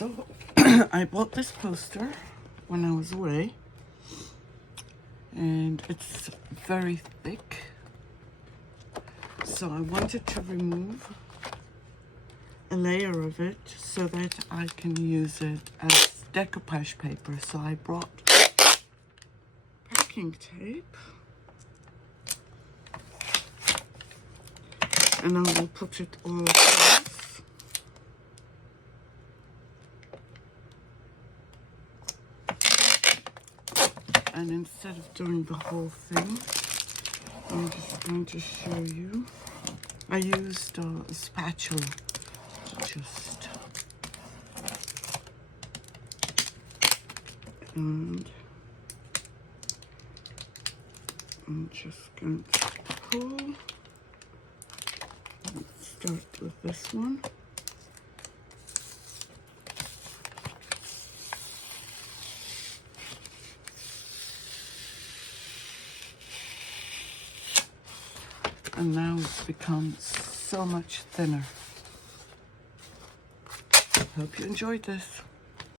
So I bought this poster when I was away, and it's very thick, so I wanted to remove a layer of it so that I can use it as decoupage paper. So I brought packing tape, and I will put it all across. And instead of doing the whole thing, I'm just going to show you. I used a spatula just, and I'm just going to pull. Let's start with this one. And now it's become so much thinner. Hope you enjoyed this.